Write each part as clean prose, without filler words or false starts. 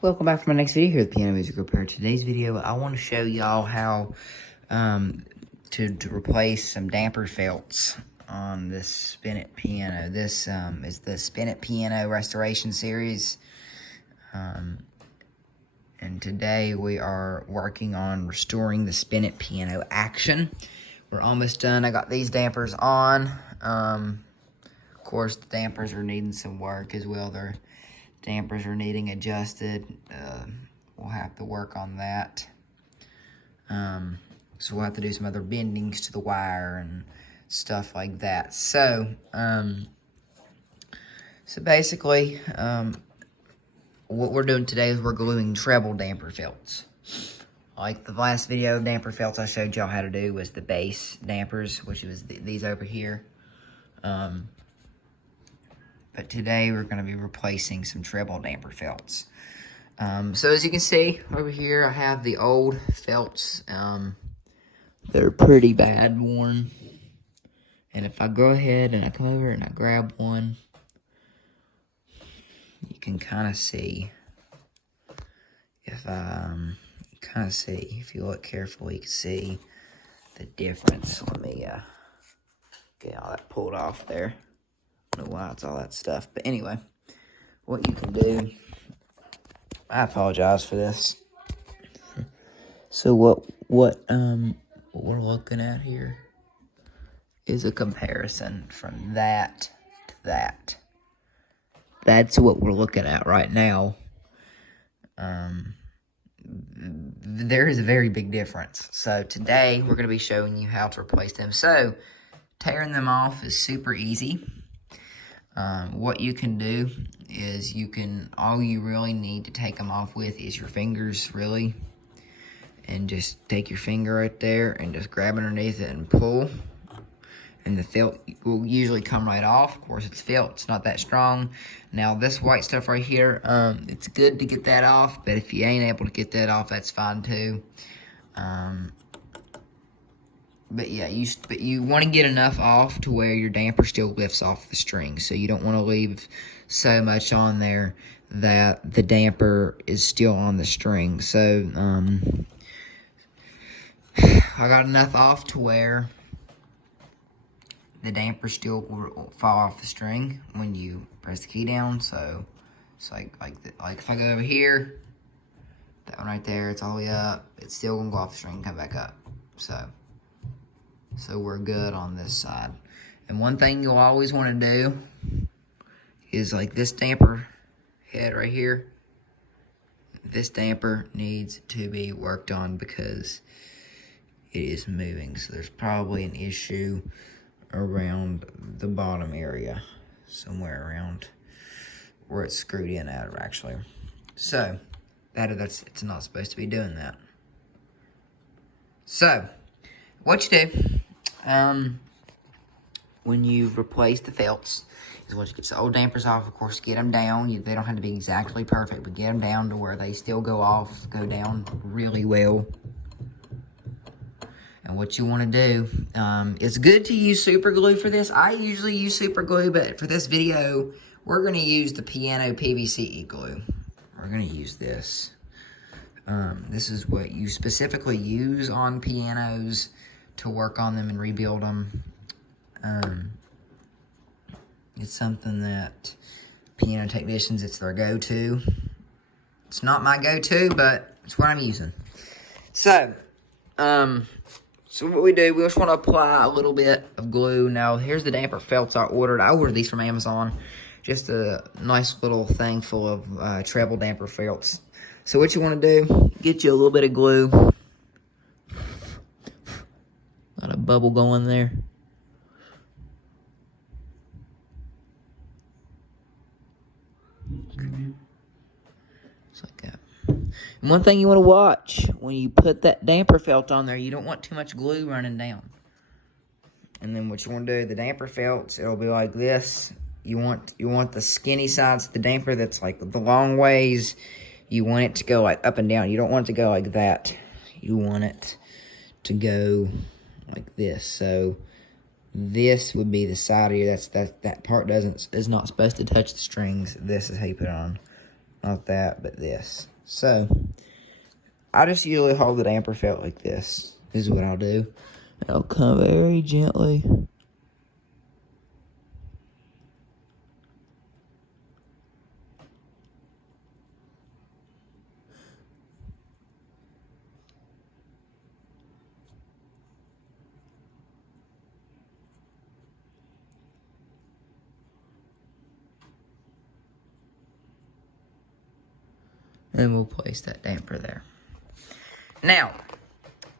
Welcome back for my next video here at Piano Music Repair. Today's video, I want to show y'all how to replace some damper felts on this spinet piano. This is the spinet piano restoration series. And today we are working on restoring the spinet piano action. We're almost done. I got these dampers on. Of course, the dampers are needing some work as well. Their dampers are needing adjusted. We'll have to work on that. So we'll have to do some other bendings to the wire and stuff like that. So basically, what we're doing today is we're gluing treble damper felts. Like the last video, damper felts I showed y'all how to do was the base dampers, which was these over here. But today we're going to be replacing some treble damper felts. So as you can see over here, I have the old felts. They're pretty bad worn. And if I go ahead and I come over and I grab one, you can kind of see. If you look carefully, you can see the difference. Let me get all that pulled off there. I don't know why it's all that stuff, but anyway, what you can do, I apologize for this. So what we're looking at here is a comparison from that to that. That's what we're looking at right now. There is a very big difference. So today we're going to be showing you how to replace them. So tearing them off is super easy. What you can do is all you really need to take them off with is your fingers, really. And just take your finger right there and just grab underneath it and pull. And the felt will usually come right off. Of course, it's felt, it's not that strong. Now, this white stuff right here, it's good to get that off, but if you ain't able to get that off, that's fine too. But yeah, you want to get enough off to where your damper still lifts off the string. So you don't want to leave so much on there that the damper is still on the string. So I got enough off to where the damper still will fall off the string when you press the key down. So it's like if I go over here, that one right there, it's all the way up. It's still gonna go off the string and come back up. So we're good on this side. And one thing you'll always want to do is like this damper head right here. This damper needs to be worked on because it is moving. So there's probably an issue around the bottom area. Somewhere around where it's screwed in at, actually. So it's not supposed to be doing that. So what you do when you replace the felts is once you get the old dampers off, of course, get them down. They don't have to be exactly perfect, but get them down to where they still go down really well. And what you want to do, it's good to use super glue for this. I usually use super glue, but for this video, we're going to use the piano PVC glue. We're going to use this. This is what you specifically use on pianos to work on them and rebuild them. It's something that piano technicians, it's their go-to. It's not my go-to, but it's what I'm using. So what we do, we just want to apply a little bit of glue. Now, here's the damper felts I ordered. I ordered these from Amazon. Just a nice little thing full of treble damper felts. So what you want to do, get you a little bit of glue. Got a bubble going there. Just like that. And one thing you want to watch, when you put that damper felt on there, you don't want too much glue running down. And then what you want to do, the damper felts, it'll be like this. You want the skinny sides of the damper that's like the long ways. You want it to go like up and down. You don't want it to go like that. You want it to go like this. So this would be the side of you. That part is not supposed to touch the strings. This is how you put it on. Not that, but this. So, I just usually hold the damper felt like this. This is what I'll do. I'll come very gently. And we'll place that damper there. Now,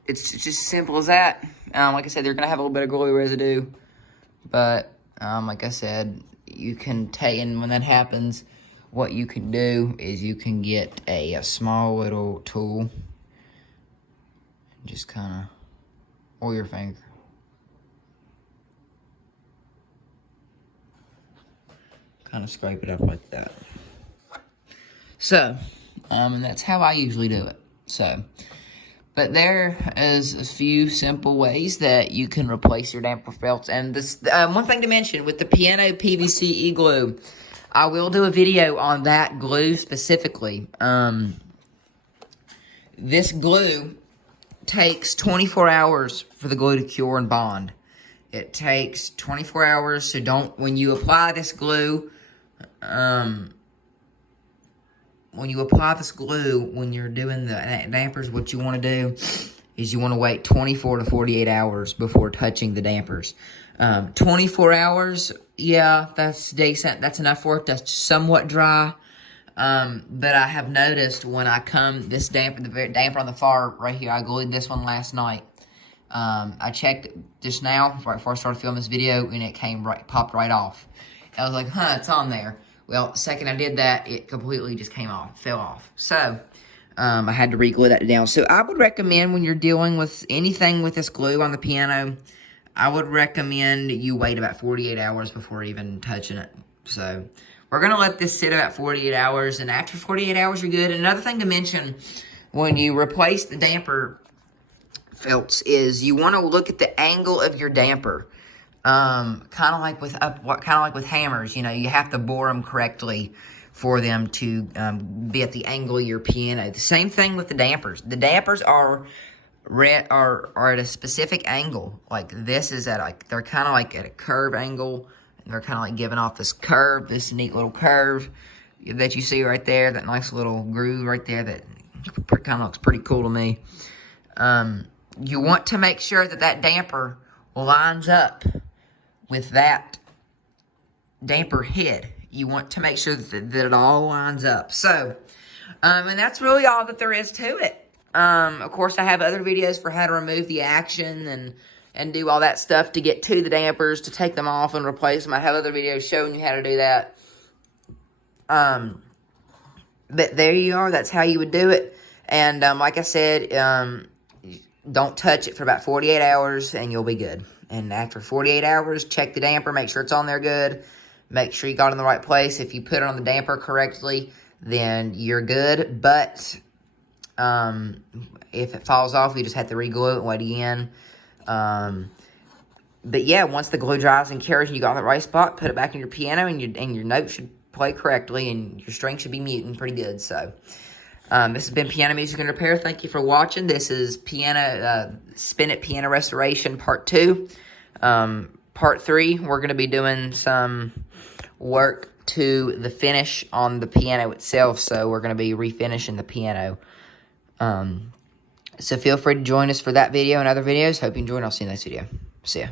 it's just as simple as that. Like I said, they're going to have a little bit of glue residue. But, like I said, you can take, and when that happens, what you can do is you can get a small little tool. And just kind of, or your finger. Kind of scrape it up like that. So, and that's how I usually do it. So, but there is a few simple ways that you can replace your damper felts. And this one thing to mention, with the piano PVC e-glue, I will do a video on that glue specifically. This glue takes 24 hours for the glue to cure and bond. It takes 24 hours, so when you apply this glue, when you're doing the dampers, what you want to do is you want to wait 24 to 48 hours before touching the dampers. 24 hours, yeah, that's decent. That's enough work. That's somewhat dry. But I have noticed when I this damper, the damper on the far right here, I glued this one last night. I checked just now, right before I started filming this video, and it popped right off. I was like, huh, it's on there. Well, the second I did that, it completely just fell off. So, I had to re-glue that down. So, I would recommend when you're dealing with anything with this glue on the piano, I would recommend you wait about 48 hours before even touching it. So, we're going to let this sit about 48 hours, and after 48 hours, you're good. And another thing to mention, when you replace the damper felts, is you want to look at the angle of your damper. Kind of like with hammers, you know, you have to bore them correctly for them to be at the angle of your piano. The same thing with the dampers. The dampers are at a specific angle. Like this is they're kind of like at a curve angle, and they're kind of like giving off this neat little curve that you see right there. That nice little groove right there that kind of looks pretty cool to me. You want to make sure that damper lines up with that damper head. You want to make sure that it all lines up. So, and that's really all that there is to it. Of course, I have other videos for how to remove the action and do all that stuff to get to the dampers, to take them off and replace them. I have other videos showing you how to do that. But there you are. That's how you would do it. And like I said, don't touch it for about 48 hours and you'll be good. And after 48 hours, check the damper, make sure it's on there good. Make sure you got it in the right place. If you put it on the damper correctly, then you're good. But if it falls off, you just have to re-glue it and wait again. But yeah, once the glue dries and cures and you got it in the right spot, put it back in your piano, and your notes should play correctly, and your string should be muting pretty good. So this has been Piano Music and Repair. Thank you for watching. This is Spinet Piano Restoration Part 2. Part 3, we're going to be doing some work to the finish on the piano itself. So we're going to be refinishing the piano. So feel free to join us for that video and other videos. Hope you enjoyed, and I'll see you in the next video. See ya.